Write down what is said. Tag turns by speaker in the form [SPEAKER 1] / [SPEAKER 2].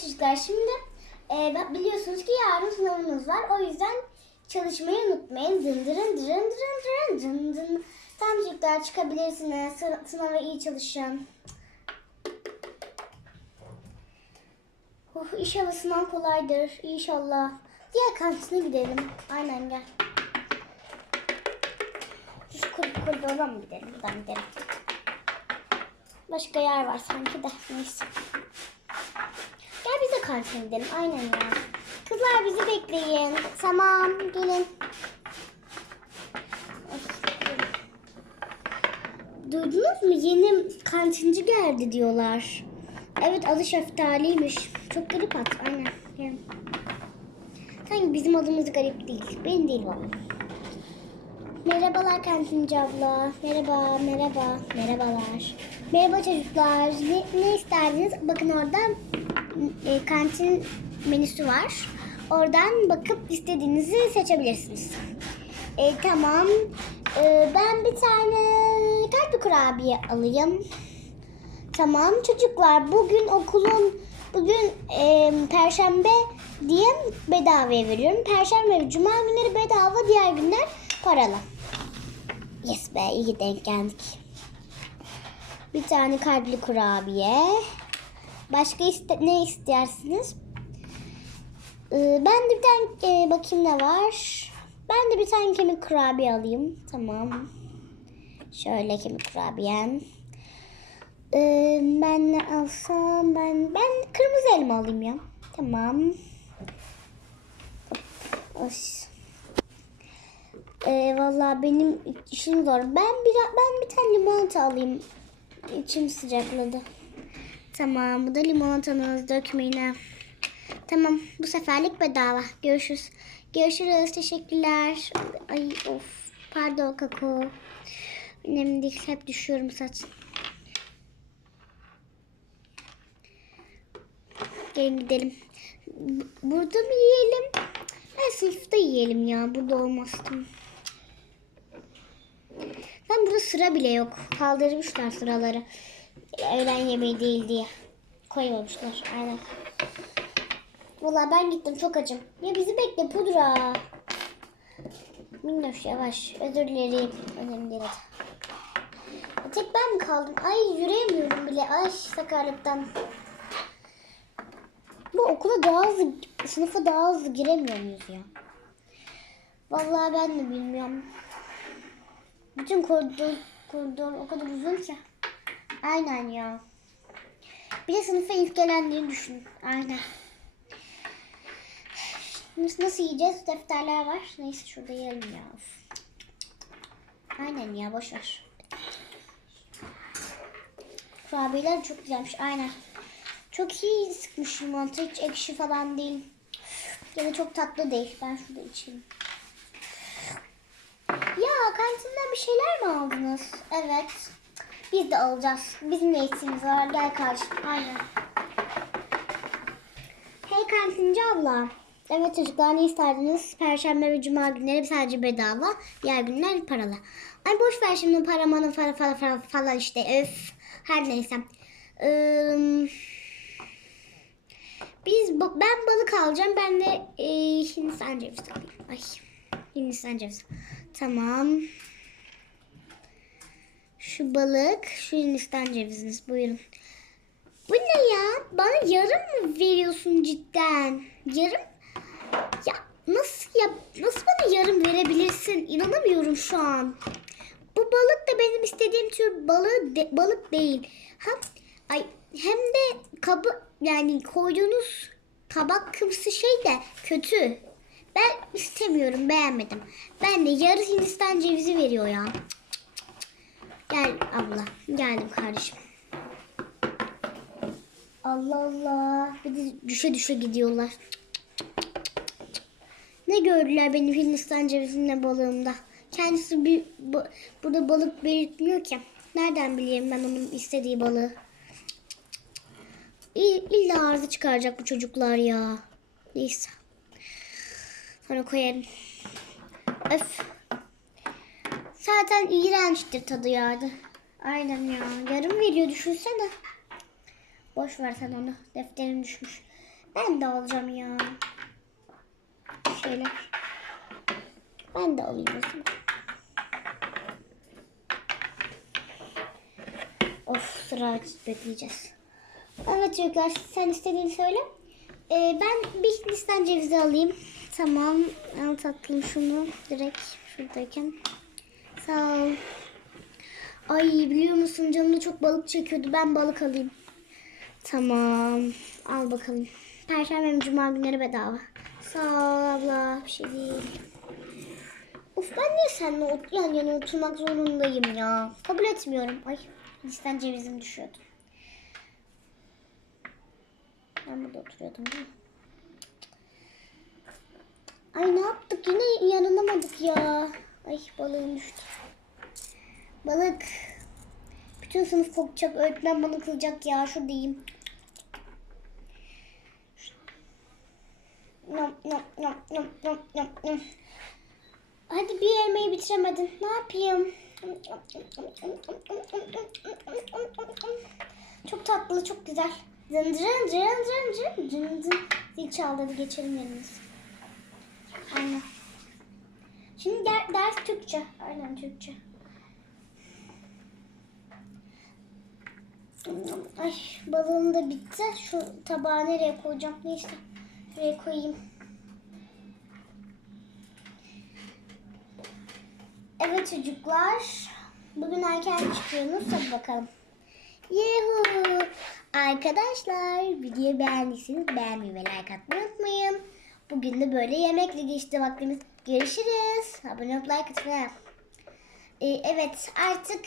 [SPEAKER 1] Çocuklar şimdi e, biliyorsunuz ki yarın sınavımız var. O yüzden çalışmayı unutmayın. Dın dırın dırın dırın dırın dın. Tamam çocuklar çıkabilirsiniz. Sı- Sınava iyi çalışın. Oh, inşallah sınav kolaydır. İnşallah. Diğer kantine gidelim. Aynen gel. Şu kor- koridordan mı gidelim? Buradan gidelim. Başka yer var sanki de. Neyse. Kantine gidelim. Aynen ya. Kızlar bizi bekleyin. Tamam gelin. Duydunuz mu? Yeni kantinci geldi diyorlar. Evet adı Şeftaliymiş. Çok garip at. Aynen. Gelin. Sanki bizim adımız garip değil. Benim değil valla. Merhabalar kantinci abla. Merhaba, merhaba, merhabalar. Merhaba çocuklar. Ne, ne isterdiniz? Bakın orada e, kantin menüsü var. Oradan bakıp istediğinizi seçebilirsiniz. E, tamam. E, ben bir tane kalpli kurabiye alayım. Tamam çocuklar bugün okulun bugün e, perşembe diye bedavaya veriyorum. Perşembe ve cuma günleri bedava diğer günler paralı. Yes be iyi denk geldik. Bir tane kalpli kurabiye. Başka iste ne istersiniz? Ee, ben de bir tane e, bakayım ne var. Ben de bir tane kemik kurabiye alayım. Tamam. Şöyle kemik kurabiyem. Ee, ben ne alsam ben ben kırmızı elma alayım ya. Tamam. Oy. Ee, vallahi benim işim zor. Ben bir ben bir tane limonata alayım. İçim sıcakladı. Tamam, bu da limonatanız dökmeyin ha. Tamam, bu seferlik bedava. Görüşürüz. Görüşürüz. Teşekkürler. Ay of. Pardon kako. Önemli değil. Hep düşüyorum saç. Gelin gidelim. Burada mı yiyelim? Ben sınıfta yiyelim ya. Burada olmaz. Tamam. Lan burada sıra bile yok. Kaldırmışlar sıraları. Öğlen yemeği değil diye. Koymamışlar. Aynen. Valla ben gittim çok acım. Ya bizi bekle pudra. Minnoş yavaş. Özür dilerim. Önemli değil. Tek ben mi kaldım? Ay yürüyemiyorum bile. Ay sakarlıktan. Bu okula daha hızlı, sınıfa daha hızlı giremiyor muyuz ya? Vallahi ben de bilmiyorum. Bütün koridor, koridor o kadar uzun ki. Aynen ya. Bir de sınıfa ilk gelenleri düşün. Aynen. Nasıl, nasıl yiyeceğiz? Defterler var. Neyse şurada yiyelim ya. Aynen ya boş ver. Kurabiyeler çok güzelmiş. Aynen. Çok iyi sıkmış limonata. Hiç ekşi falan değil. Ya da çok tatlı değil. Ben şurada içeyim. Ya kantinden bir şeyler mi aldınız? Evet. Biz de alacağız. Bizim ne eksiğimiz var? Gel kardeşim. Aynen. Hey kantinci abla. Evet çocuklar ne isterdiniz? Perşembe ve cuma günleri sadece bedava. Diğer günler paralı. Ay boş ver şimdi para mana para falan falan, falan işte. Öf. Her neyse. Ee, biz ben balık alacağım. Ben de e, Hindistan cevizi alayım. Ay. Hindistan cevizi. Tamam. Şu balık, şu Hindistan ceviziniz. Buyurun. Bu ne ya? Bana yarım mı veriyorsun cidden? Yarım? Ya nasıl ya? Nasıl bana yarım verebilirsin? İnanamıyorum şu an. Bu balık da benim istediğim tür balığı de- balık değil. Ha, ay hem de kabı yani koyduğunuz kabak kımsı şey de kötü. Ben istemiyorum, beğenmedim. Ben de yarı Hindistan cevizi veriyor ya. Gel abla, geldim kardeşim. Allah Allah, bir de düşe düşe gidiyorlar. Ne gördüler benim Hindistan cevizimle balığımda? Kendisi bir ba- burada balık belirtmiyor ki. Nereden bileyim ben onun istediği balığı? İlla arıza çıkaracak bu çocuklar ya. Neyse. Sonra koyarım. Öf. Zaten iğrençtir tadı yani. Aynen ya. Yarım veriyor düşünsene. Boş ver sen onu. Defterin düşmüş. Ben de alacağım ya. Şöyle. Ben de alayım o zaman. Of sıra bekleyeceğiz. Evet çocuklar sen istediğini söyle. Ee, ben bir Hindistan cevizi alayım. Tamam. Al tatlım şunu direkt şuradayken. Sağ ol. Ay biliyor musun canımda çok balık çekiyordu. Ben balık alayım. Tamam. Al bakalım. Perşembe ve cuma günleri bedava. Sağ ol abla. Bir şey değil. Of ben niye seninle yan yana oturmak zorundayım ya? Kabul etmiyorum. Ay Hindistan cevizim düşüyordu. Ben burada oturuyordum değil mi? Ay ne yaptık yine yanılamadık ya. Ay balığım düştü. Balık. Bütün sınıf korkacak. Öğretmen bana kızacak ya. Şuradayım. Nom, nom, nom, nom, nom, nom, nom. Hadi bir yemeği bitiremedin. Ne yapayım? Çok tatlı, çok güzel. Zın zın zın. Zil çaldı. Hadi geçelim yerimize. Aynen. Şimdi der- ders Türkçe. Aynen Türkçe. Ay balığım da bitti. Şu tabağı nereye koyacağım? Neyse. Şuraya koyayım. Evet çocuklar. Bugün erken çıkıyorsunuz. Hadi bakalım. Yuhu. Arkadaşlar videoyu beğendiyseniz beğenmeyi ve like atmayı unutmayın. Bugün de böyle yemekle geçti vaktimiz. Görüşürüz. Abone olup like atmayı. Ee, evet artık